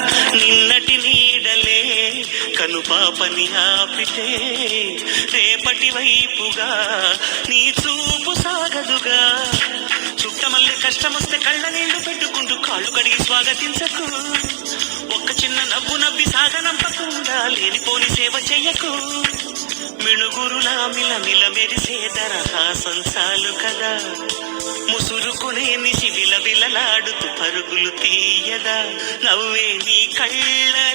నిన్నటి నీడలే కనుపాపని ఆపితే రేపటి వైపుగా నీ చూపు సాగదుగా. చుట్టమల్లె కష్టమొస్తే కళ్ళ నీళ్లు పెట్టుకుంటూ కాళ్ళు కడిగి స్వాగతించకు. ఒక్క చిన్న నవ్వు నవ్వి సాగనంపకుండా లేనిపోని సేవ చెయ్యకు. మిణుగురులా మిలమిల మెరిసే దరహాసం చాలు కదా. ముసురుకునే నిశి విలవిలలాడుతూ పరుగులు తీయదా. నవ్వే నీ కళ్ళ